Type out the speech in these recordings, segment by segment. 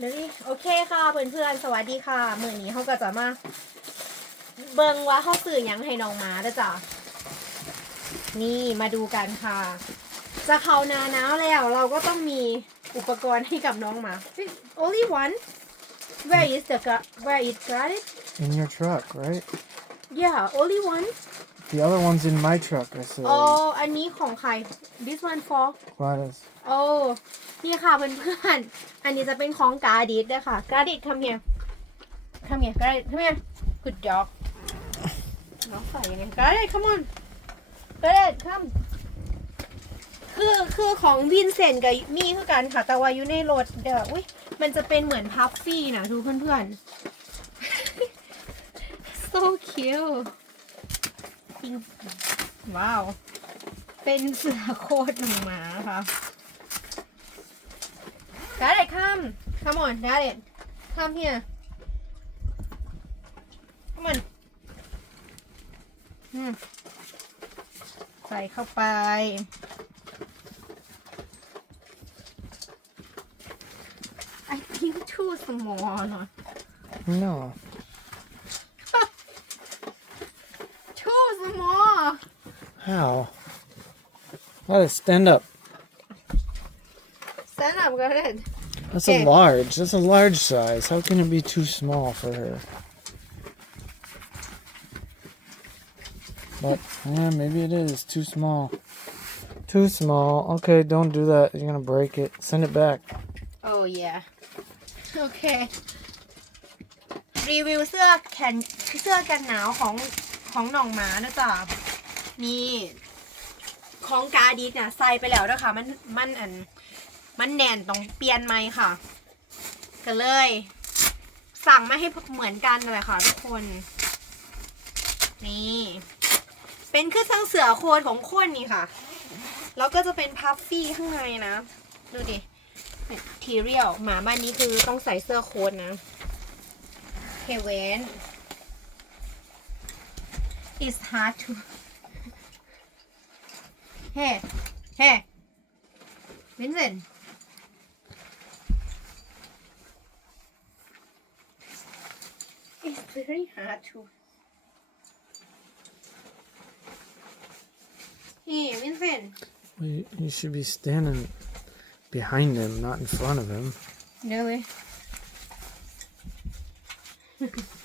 เลยโอเคค่ะเพื่อนๆสวัสดีค่ะมื้อนี้เขาก็จะมา เบิ่งว่าเขาสื่อหยังให้น้องหมาเด้อจ้ะนี่มาดูกันค่ะ จะเข้าหนาหนาวแล้ว เราก็ต้องมีอุปกรณ์ให้กับน้องหมา only one where is the gu- where is got it In your truck, right? yeah only one The other one's in my truck, I said. โอ้อันนี้ของใคร this one for Gladys. โอ้ นี่ค่ะเพื่อนๆ อันนี้จะเป็นของกาดิดด้วยค่ะ กาดิด come here come here กาดิด come here good dog น้องใส่ยังไงกาดิด come on กาดิด come คือคือของวินเซนต์กับมี่คือกันค่ะ แต่ว่าอยู่ในรถเดี๋ยวอุ้ยมันจะเป็นเหมือนพัฟฟี่นะทุกเพื่อนๆ so cute ว้าว เป็นเสือโคตรหมาค่ะ Got it come come on got it come here come on อืมใส่เข้าไป I think too small เนอะ No. too small How? Gladys, stand up. stand up got it That's Okay. a large. That's a large size. How can it be too small for her? But yeah, maybe it is too small. Too small. Okay, don't do that. You're gonna break it. Send it back. oh yeah โอเค รีวิวเสื้อแขนเสื้อกันหนาวของของหนองหมานะจ๊ะนี่ ของกาดีเนี่ยใส่ไปแล้วนะคะมันมันอัน มันแน่นต้องเปลี่ยนไหมค่ะ ก็เลย สั่งมาให้เหมือนกันเลยค่ะทุกคน นี่ เป็นคือทั้งเสือโครงของคนนี่ค่ะ แล้วก็จะเป็นพัฟฟี่ข้างในนะ ดูดิทีเรียลหมาบ้านนี้คือต้องใส่เสื้อโค้ทนะเคเวน is hard to เฮ้ เฮ้ วินเซน It's very hard to. Hey, Vincent. You should be standing behind him, not in front of him. Really?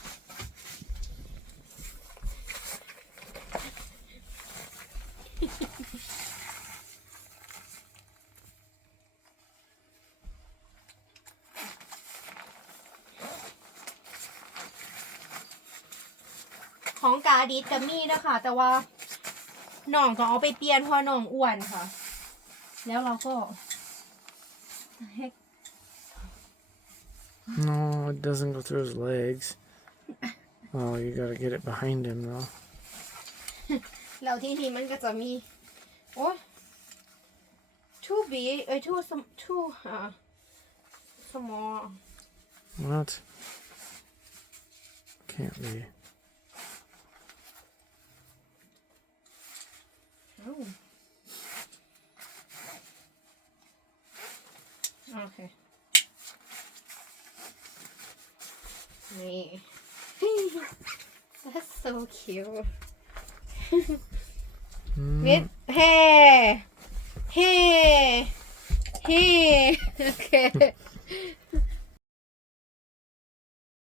ของกาดีดกับมี่นะคะแต่ว่าน้องก็เอาไปเปลี่ยนเพราะน้องอ้วนค่ะ แล้วเราก็ heck No, it doesn't go through his legs. Oh, you gotta get it behind him though. แล้วที่นี่มันก็จะมี โอ้ too big เอ้ย too sm too อ่า small What? Can't be. Okay. นี่ That's so cute. Mm, With hey, hey, hey. Okay.